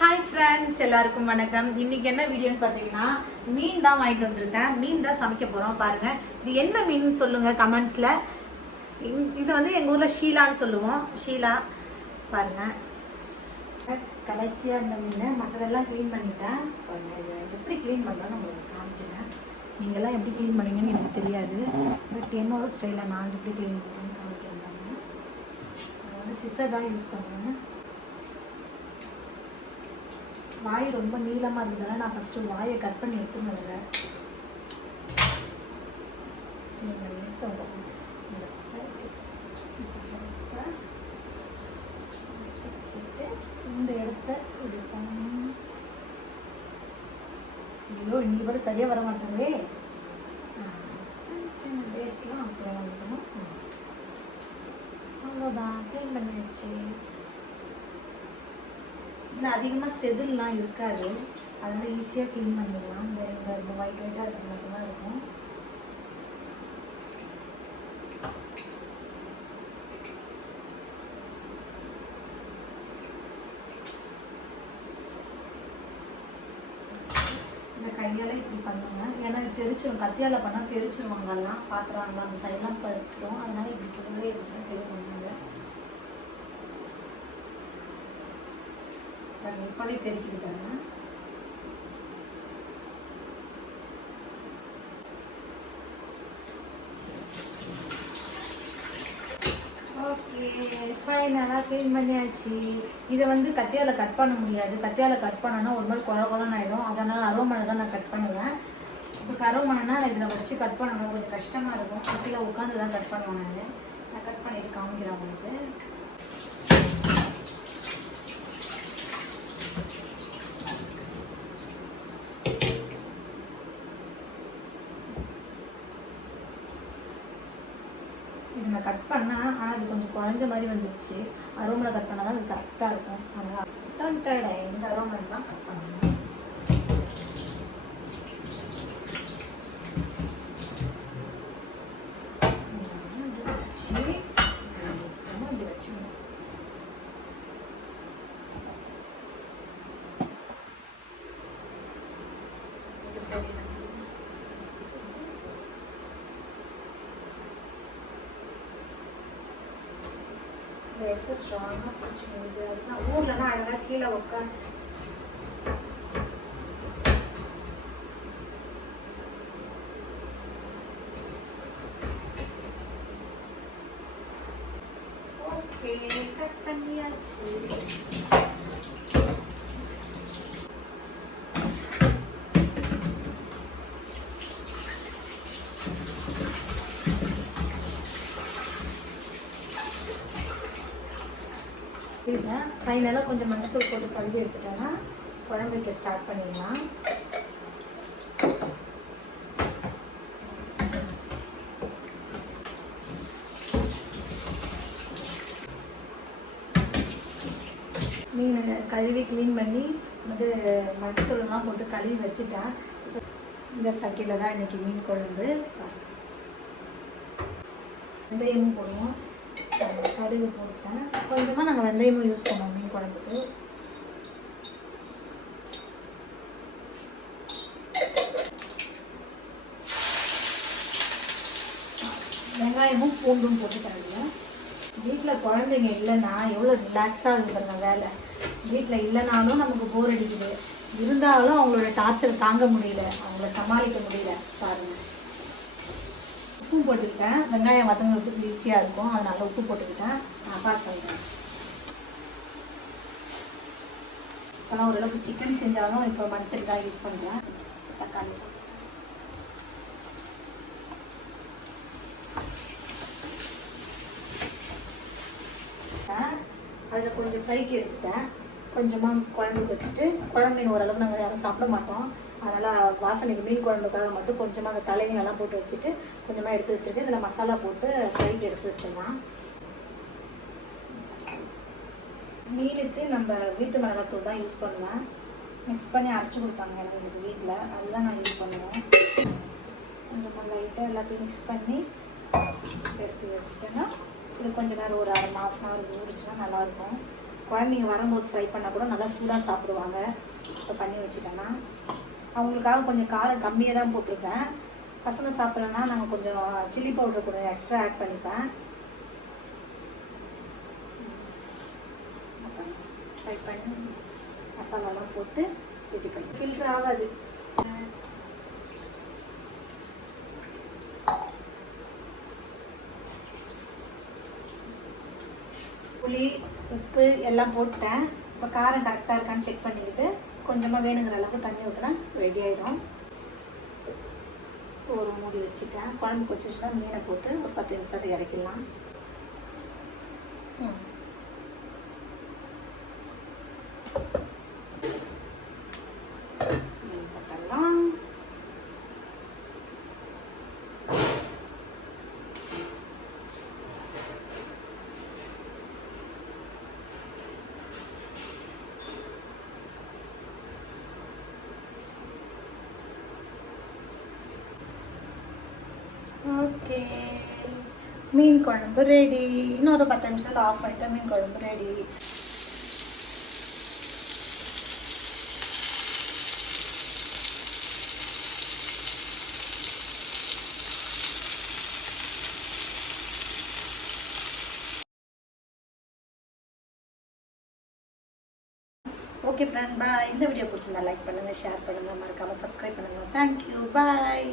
Hi friends, எல்லாருக்கும் வணக்கம். இன்னைக்கு என்ன வீடியோன்னு பார்த்தீங்கன்னா, மீன் தான் வாங்கிட்டு வந்திருக்கேன். மீன் தான் சமைக்க போகிறோம். பாருங்கள், இது என்ன மீன் சொல்லுங்கள் கமெண்ட்ஸில். இது வந்து எங்கள் ஊரில் ஷீலான்னு சொல்லுவோம். ஷீலா பாருங்கள். கடைசியாக இந்த மீன் மற்றதெல்லாம் க்ளீன் பண்ணிட்டேன். பாருங்கள், இது எப்படி க்ளீன் பண்ணுறோன்னு உங்களுக்கு காமிக்கிறேன். நீங்கள்லாம் எப்படி க்ளீன் பண்ணுவீங்கன்னு எனக்கு தெரியாது. பட் என்னோட ஸ்டைலில் நான் எப்படி க்ளீன் பண்ணுறேன்னு காமிக்கிறேன். நான் வந்து சிசர் தான் யூஸ் பண்ணுவேன். வாய் ரொம்ப நீளமாக இருந்ததுனால நான் ஃபஸ்ட்டு வாயை கட் பண்ணி எடுத்துருந்தேன். வச்சுட்டு இந்த இடத்த எடுப்போம். ஐயோ, இன்னைக்கு கூட சரியாக வர மாட்டேங்குதே. பேசலாம் அப்படியே வந்துடும். அவ்வளோதான், க்ளீன் பண்ணியாச்சு. இதில் அதிகமாக செதில்லாம் இருக்காது, அதனால் ஈஸியாக க்ளீன் பண்ணிடலாம். இந்த ஒயிட் ஒயிட்டாக இருக்கிறது மட்டும்தான் இருக்கும். இந்த கையால் இப்படி பண்ணுங்க, ஏன்னா தெரிச்சிடும். கத்தியால் பண்ணால் தெரிச்சிருவாங்கலாம், பார்க்குறாங்களா அந்த சைடெலாம் பறிக்கிறோம். அதனால் இப்படி கிளம்பே இருந்துச்சுன்னா க்ளீன் பண்ணுவாங்க. இப்போவே தெரிவிக்கிட்டாங்க. ஓகே, ஃபைனலாக க்ளீன் பண்ணியாச்சு. இதை வந்து கத்தியால் கட் பண்ண முடியாது. கத்தியால் கட் பண்ணனா ஒரு மாதிரி குழ குழன்னு ஆகிடும். அதனால் அரோமனை தான் நான் கட் பண்ணுவேன். இப்போ கரோமனைனா இதில் வச்சு கட் பண்ணணும், கொஞ்சம் கஷ்டமாக இருக்கும். கத்தியில் உட்காந்து தான் கட் பண்ணுவேன். நான் கட் பண்ணிவிட்டு காமிக்கிறேன் உங்களுக்கு. இதை நான் கட் பண்ணேன், ஆனால் அது கொஞ்சம் குழஞ்ச மாதிரி வந்துடுச்சு. அரோமில் கட் பண்ணால் தான் அது கரெக்டாக இருக்கும். அதனால் இந்த அரோமில் தான் கட் பண்ணணும். அப்படி வச்சுக்கணும். எடுத்து ஸ்ட்ராங்காக பிடிச்சிக்கிறது. அதுதான் ஊர்லன்னா அதெல்லாம் கீழே உட்காந்து ஓகே கட் பண்ணியாச்சு. ஃபைனலாக கொஞ்சம் மஞ்சள் போட்டு கழுவி எடுத்துட்டோன்னா குழம்பு வைக்க ஸ்டார்ட் பண்ணிடலாம். மீனை கழுவி க்ளீன் பண்ணி வந்து மஞ்சத்தூள்லாம் போட்டு கழுவி வச்சுட்டேன். இந்த சட்டியில் தான் இன்றைக்கி மீன் குழம்பு. வெந்தயமும் போடுவோம், கடுகு போட்டேன். கொஞ்சமாக நாங்கள் வெந்தயமும் யூஸ் பண்ணுவோம் மீன் குழம்புக்கு. வெங்காயமும் பூண்டும் போட்டுட்டாங்க. வீட்டில் குழந்தைங்க இல்லைன்னா எவ்வளோ ரிலாக்ஸாக இருக்குதுங்க வேலை. வீட்டில் இல்லைனாலும் நமக்கு போர் அடிக்குது, இருந்தாலும் அவங்களோட டார்ச்சர் தாங்க முடியல, அவங்கள சமாளிக்க முடியல. பாருங்கள், உப்பு போட்டுக்கிட்டேன். வெங்காயம் வதங்கிறதுக்கு ஈஸியாக இருக்கும், அதனால் உப்பு போட்டுக்கிட்டேன். நான் பார்த்துக்கிறேன். இப்போலாம் ஓரளவுக்கு சிக்கன் செஞ்சாலும் இப்போ மண் தான் யூஸ் பண்ணுறேன். தக்காளி அதில் கொஞ்சம் ஃப்ரைக்கு எடுத்துட்டேன். கொஞ்சமாக குழம்புக்கு வச்சுட்டு, குழம்பு மீன் ஓரளவுக்கு நாங்கள் யாரும் சாப்பிட மாட்டோம், அதனால் வாசனைக்கு மீன் குழம்புக்காக மட்டும் கொஞ்சமாக அந்த தலைங்களெல்லாம் போட்டு வச்சுட்டு கொஞ்சமாக எடுத்து வச்சுட்டு இதில் மசாலா போட்டு ஃப்ரைக்கு எடுத்து வச்சிடலாம். மீனுக்கு நம்ம வீட்டு மிளகாத்தூள் தான் யூஸ் பண்ணுவேன். மிக்ஸ் பண்ணி அரைச்சி கொடுப்பாங்க எனக்கு வீட்டில், அதுதான் நான் யூஸ் பண்ணுவேன். கொஞ்சமாக லைட்டாக எல்லாத்தையும் மிக்ஸ் பண்ணி எடுத்து வச்சுட்டேன்னா இது கொஞ்சம் நேரம் ஒரு ½ hour ஊறிச்சுன்னா நல்லாயிருக்கும். குழந்தைங்க வரும்போது ஃப்ரை பண்ணால் கூட நல்லா சூடாக சாப்பிடுவாங்க. இப்போ பண்ணி வச்சுட்டேன்னா அவங்களுக்காக கொஞ்சம் காரம் கம்மியாக தான் போட்டிருக்கேன். பசங்க சாப்பிட்லன்னா நாங்கள் கொஞ்சம் சில்லி பவுடர் கொஞ்சம் எக்ஸ்ட்ரா ஆட் பண்ணிப்பேன். ஃப்ரை பண்ணி மசாலாலாம் போட்டு ரெடி பண்ணி ஃபில்டர் ஆகாது. புளி உப்பு எல்லாம் போட்டுட்டேன். இப்போ காரம் கரெக்டாக இருக்கான்னு செக் பண்ணிக்கிட்டு கொஞ்சமாக வேணுங்கிற அளவுக்கு தண்ணி ஊற்றினா ரெடி ஆகிடும். ஒரு மூடி வச்சுட்டேன். குழம்பு கொச்சி வச்சுட்டா மீனை போட்டு ஒரு 10 நிமிஷத்துக்கு இறக்கிடலாம். போட்டலாம். ஓகே, மீன் குழம்பு ரெடி. இன்னொரு 10 நிமிஷத்தில் ஆஃப் பண்ணிட்டா மீன் குழம்பு ரெடி. ஓகே ஃப்ரெண்ட், பாய். இந்த வீடியோ பிடிச்சிருந்தா லைக் பண்ணுங்கள், ஷேர் பண்ணுங்கள், மறக்காமல் சப்ஸ்கிரைப் பண்ணுங்கள். தேங்க்யூ, பாய்.